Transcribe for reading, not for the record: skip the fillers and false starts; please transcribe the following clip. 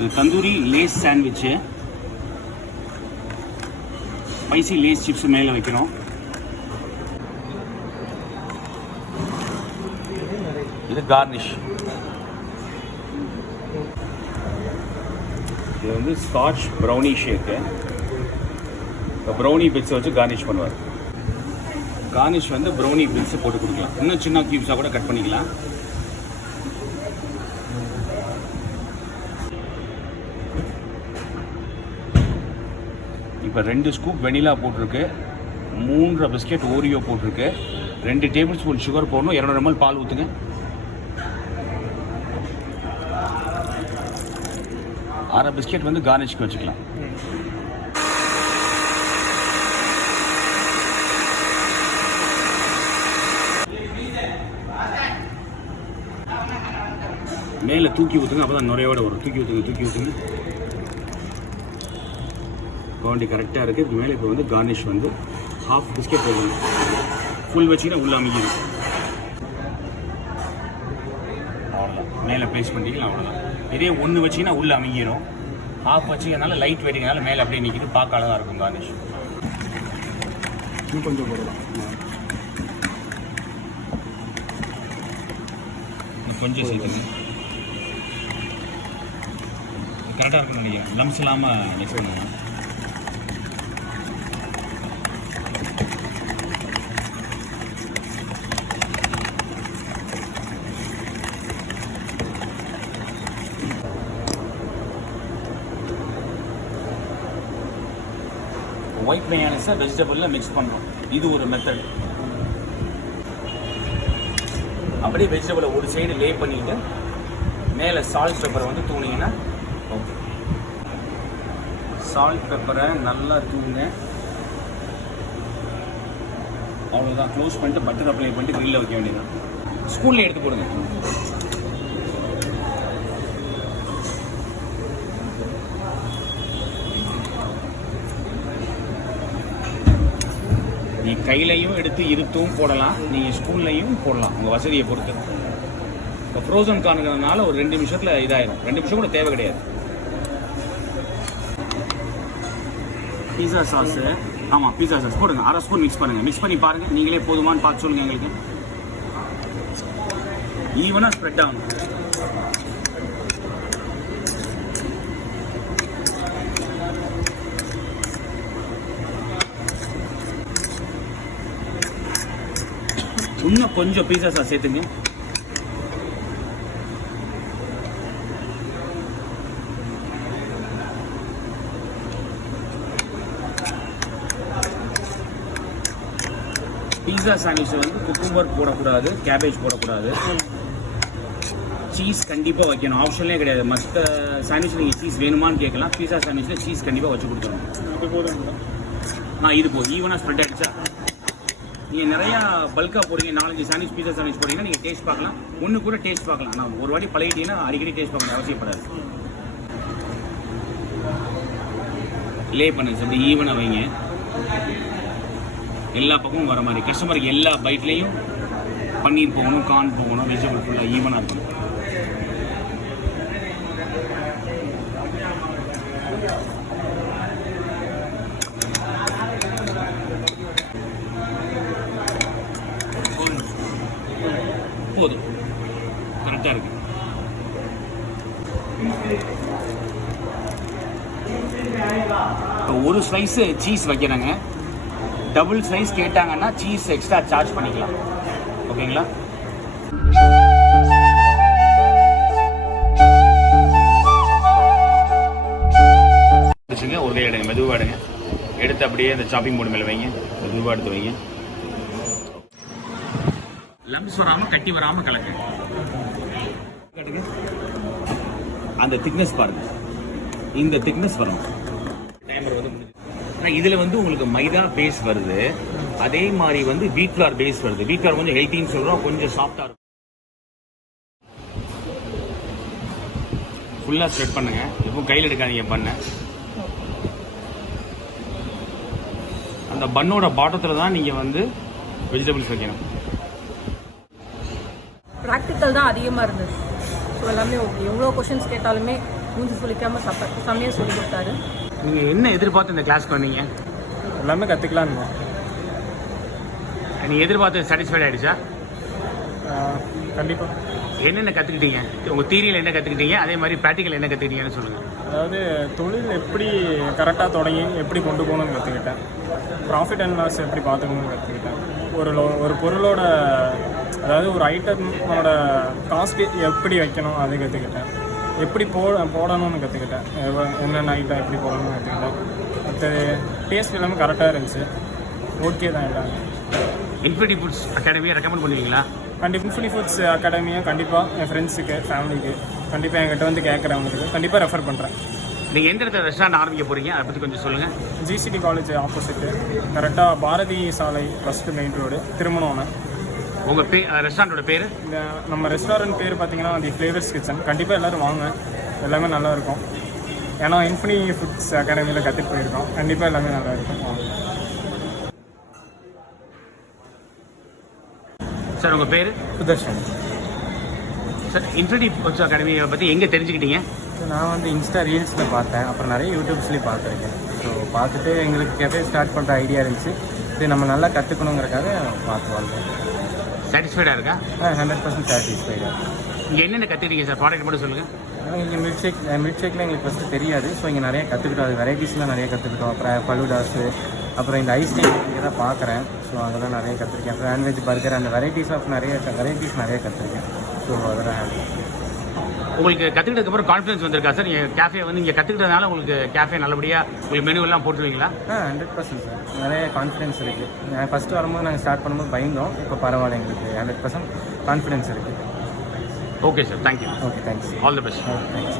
இது tandoori Lay's sandwich, spicy Lay's chips மேலே வைக்கிறோம். இது கார்னிஷ். இது வந்து ஸ்காட்ச் ப்ரௌனி ஷேக்கு. ப்ரௌனி பிட்ஸை வச்சு கார்னிஷ் பண்ணுவார். கார்னிஷ் வந்து ப்ரௌனி பிட்ஸை போட்டு கொடுக்கலாம். இன்னும் சின்ன கியூப்ஸாக கூட கட் பண்ணிக்கலாம். இப்போ 2 ஸ்கூப் வெனிலா போட்டிருக்கு, 3 பிஸ்கெட் ஓரியோ போட்டிருக்கு, 2 டேபிள் ஸ்பூன் சுகர் போடணும், 200 ml பால் ஊற்றுங்க. அரை பிஸ்கெட் வந்து கார்னிஷ்க்கு வச்சுக்கலாம். மேலே தூக்கி ஊற்றுங்க, அப்போ தான் நுரையோட வரும். தூக்கி ஊற்றுங்க. குவான்டிட்டி கரெக்டாக இருக்குது. இதுக்கு மேலே இப்போ வந்து கார்னிஷ் வந்து ஹாஃப் பிஸ்கெட் போடுங்க. ஃபுல் வச்சிங்கன்னா உள்ள அமைக்கிது. அவ்வளோதான், மேலே ப்ளேஸ் பண்ணிக்கலாம். அவ்வளோதான். இதே 1 வச்சிங்கன்னா உள்ள அமைக்கிறோம். ஹாஃப் வச்சிங்கனால லைட் வெயிட்டிங்கனால மேலே அப்படியே நிற்கிது, பார்க்க அழகாக இருக்கும் கார்னிஷ். இன்னும் கொஞ்சம் போடலாம். கொஞ்சம் சேர்த்துங்க. கரெக்டாக இருக்குன்னு நினைக்கிறேன். லம்ஸ் இல்லாமல் மிக்ஸ் பண்ணுங்க. ஒயிட் மயோனைஸை வெஜிடபிளில் மிக்ஸ் பண்ணுறோம். இது ஒரு மெத்தட். அப்படியே வெஜிடபிளை ஒரு சைடு லே பண்ணிவிட்டு மேலே சால்ட் பெப்பரை வந்து தூணிங்கன்னா ஓகே. சால்ட் பெப்பரை நல்லா தூங்க. அவ்வளோதான். க்ளோஸ் பண்ணிட்டு பட்டர் அப்ளை பண்ணிட்டு க்ரில்லில் வைக்க வேண்டியதான். ஸ்பூனில் எடுத்து போடுங்க. நீ கையிலையும் எடுத்து இருத்தும் போடலாம், நீங்கள் ஸ்பூன்லையும் போடலாம், உங்கள் வசதியை பொறுத்து. இப்போ ஃப்ரோசன் கார்னுங்கிறதுனால ஒரு 2 நிமிஷத்தில் இதாயிரும். 2 நிமிஷம் கூட தேவை கிடையாது. பீஸா சாஸு, ஆமாம் பீஸா சாஸ் போடுங்க. அரை ஸ்பூன் மிக்ஸ் பண்ணுங்கள். மிக்ஸ் பண்ணி பாருங்கள், நீங்களே போதுமான்னு பார்த்து சொல்லுங்கள். எங்களுக்கு ஈவனாக ஸ்ப்ரெட் ஆகணும். இன்னும் கொஞ்சம் பீஸா சாஸ் சேர்த்துங்க. பீஸா சாண்ட்விச் வந்து குக்கும்பர் போடக்கூடாது, கேபேஜ் போடக்கூடாது, சீஸ் கண்டிப்பாக வைக்கணும். ஆப்ஷன்லேயே கிடையாது. மற்ற சாண்ட்விச் நீங்கள் சீஸ் வேணுமான்னு கேட்கலாம். பீஸா சாண்ட்விச்சில் சீஸ் கண்டிப்பாக வச்சு கொடுத்துருவோம். இது போதும். ஈவனாக ஸ்ப்ரெட் ஆகிடுச்சா? நீங்கள் நிறையா பல்காக போடுறீங்க, 4-5 சாண்ட்விச் பீஸா சாண்ட்விச் போடுறீங்கன்னா நீங்கள் டேஸ்ட் பார்க்கலாம். ஒன்று கூட டேஸ்ட் பார்க்கலாம். நான் ஒரு வாட்டி பழகிட்டீங்கன்னா அடிக்கடி டேஸ்ட் பார்க்க அவசியப்படாது. லே பண்ணுங்க. அப்படி ஈவனாக வைங்க. எல்லா பக்கமும் வர மாதிரி. கஸ்டமருக்கு எல்லா பைட்லேயும் பன்னீர் போகணும், கார்ன் போகணும், வெஜிடபிள் ஃபுல்லாக ஈவனாக இருக்கணும். போதும், கரெக்டாக இருக்கு. இப்போ ஒரு ஸ்லைஸு சீஸ் வைக்கிறாங்க. டபுள் ஸ்லைஸ் கேட்டாங்கன்னா சீஸ் எக்ஸ்ட்ரா சார்ஜ் பண்ணிக்கலாம். ஓகேங்களா? ஒரு கை எடுங்க, மெதுவாக எடுங்க. எடுத்து அப்படியே அந்த சாப்பிங் போர்டு மேலே வைங்க. மெதுவாக எடுத்து வைங்க. லம்ஸ் வராமல் கட்டி வராமல் கலக்கு. அந்த திக்னஸ் பாருங்க. இந்த திக்னஸ் வரும். டைமர் வந்து ஆனால் இதில் வந்து உங்களுக்கு மைதா பேஸ் வருது, அதே மாதிரி வந்து வீட் ஃப்ளார் பேஸ் வருது. வீட் ஃப்ளார் கொஞ்சம் ஹெல்த்தின்னு சொல்கிறோம், கொஞ்சம் சாஃப்டாக இருக்கும். ஃபுல்லாக ஸ்ப்ரெட் பண்ணுங்க. எப்பவும் கையில் எடுக்காதீங்க பண்ண. அந்த பன்னோட பாட்டத்தில் தான் நீங்கள் வந்து வெஜிடபிள்ஸ் வைக்கணும். ப்ராக்டிக்கல் தான் அதிகமாக இருந்தது. ஸோ எல்லாமே ஓகே. எவ்வளோ கொஷின்ஸ் கேட்டாலுமே மூஞ்சி சொல்லிக்காமல் செம்மையாக சொல்லி கொடுத்தாரு. நீங்கள் என்ன எதிர்பார்த்து இந்த கிளாஸ்க்கு வந்தீங்க? எல்லாமே கற்றுக்கலான்னு. நீங்கள் எதிர்பார்த்து சாட்டிஸ்ஃபைட் ஆகிடுச்சா? கண்டிப்பாக. என்னென்ன கற்றுக்கிட்டீங்க? உங்கள் தியரியில் என்ன கற்றுக்கிட்டீங்க, அதே மாதிரி ப்ராக்டிக்கல் என்ன கற்றுக்கிட்டீங்கன்னு சொல்லுங்கள். அதாவது தொழில் எப்படி கரெக்டாக தொடங்கி எப்படி கொண்டு போகணும்னு கற்றுக்கிட்டேன். ப்ராஃபிட் அண்ட் லாஸ் எப்படி பார்த்துக்கணும்னு கற்றுக்கிட்டேன். ஒரு பொருளோட அதாவது ஒரு ஐட்டமோட காஸ்ட் எப்படி வைக்கணும் அதை கற்றுக்கிட்டேன். எப்படி போடணும்னு கற்றுக்கிட்டேன். என்னென்ன ஐட்டம் எப்படி போடணும்னு கற்றுக்கிட்டேன். மற்ற டேஸ்ட் எல்லாமே கரெக்டாக இருந்துச்சு. ஓகே தான் எல்லாமே. இன்ஃபினிட்டி ஃபுட்ஸ் அகாடமியை ரெக்கமெண்ட் பண்ணுவீங்களா? கண்டிப்பாக இன்ஃபினிட்டி ஃபுட்ஸ் அகாடமியை கண்டிப்பாக என் ஃப்ரெண்ட்ஸுக்கு, ஃபேமிலிக்கு கண்டிப்பாக என்கிட்ட வந்து கேட்குறவங்களுக்கு கண்டிப்பாக ரெஃபர் பண்ணுறேன். நீங்கள் எந்த இடத்துல ரெஸ்டாரண்ட் ஆரம்பிக்க போகிறீங்க, அதை பற்றி கொஞ்சம் சொல்லுங்கள். ஜிசிடி காலேஜ் ஆப்போசிட்டு, கரெக்டாக பாரதி சாலை ஃபஸ்ட்டு மெயின் ரோடு, திருமணம். உங்கள் ரெஸ்டாரண்ட்டோட பேர்? இந்த நம்ம ரெஸ்டாரண்ட் பேர் பார்த்தீங்கன்னா தி ஃப்ளேவர்ஸ் கிச்சன். கண்டிப்பாக எல்லோரும் வாங்க, எல்லாமே நல்லா இருக்கும். ஏன்னா இன்ஃபினிட்டி ஃபுட்ஸ் அகாடமியில் கற்றுட்டு போயிருக்கோம். கண்டிப்பாக எல்லாமே நல்லா இருக்கும். சார் உங்கள் பேர்? சுதர்ஷன். சார் இன்ஃபினிட்டி ஃபுட்ஸ் அகாடமியை பற்றி எங்கே தெரிஞ்சுக்கிட்டீங்க? நான் வந்து இன்ஸ்டா ரீல்ஸில் பார்த்தேன், அப்புறம் நிறைய யூடியூப்ஸ்லேயும் பார்த்துருக்கேன். ஸோ பார்த்துட்டு எங்களுக்கு கெஃபே ஸ்டார்ட் பண்ணுற ஐடியா இருந்துச்சு. இது நம்ம நல்லா கற்றுக்கணுங்கிறக்காக பார்த்து வந்தேன். சாட்டிஸ்ஃபைடாக இருக்கா? 100% சாட்டிஸ்ஃபைடாக. இங்கே என்னென்ன கற்றுக்கிட்டீங்க சார்? ப்ராடக்ட் மட்டும் சொல்லுங்கள். ஆனால் இங்கே மில்க் ஷேக்கில் எங்களுக்கு ஃபஸ்ட்டு தெரியாது. ஸோ இங்கே நிறைய கற்றுக்கிட்டோம். அது வெரைட்டிஸ்லாம் நிறைய கற்றுக்கிட்டோம். அப்புறம் ஃபலூடாஸு, அப்புறம் இந்த ஐஸ்கிரீம் இங்கே தான் பார்க்குறேன். ஸோ அதெல்லாம் நிறைய கற்றுருக்கேன். அப்புறம் நான்வெஜ் பர்கர், அந்த வெரைட்டிஸ் நிறைய கற்றுருக்கேன். ஸோ அதெல்லாம் உங்களுக்கு கற்றுக்கிட்டதுக்கப்புறம் கான்ஃபிடன்ஸ் வந்திருக்கா சார்? கேஃபே வந்து நீங்கள் கற்றுக்கிட்டதுனால உங்களுக்கு கேஃபே நல்லபடியாக உங்களுக்கு மெனுவெல்லாம் போட்டுருவீங்களா? 100% சார். நிறைய கான்ஃபிடன்ஸ் இருக்குது. நான் ஃபஸ்ட்டு வரும்போது நாங்கள் ஸ்டார்ட் பண்ணும்போது பயந்தோம். இப்போ பரவாயில்ல, எங்களுக்கு 100% கான்ஃபிடன்ஸ் இருக்குது. Okay sir, thank you. Okay, thanks. All the best. Thanks.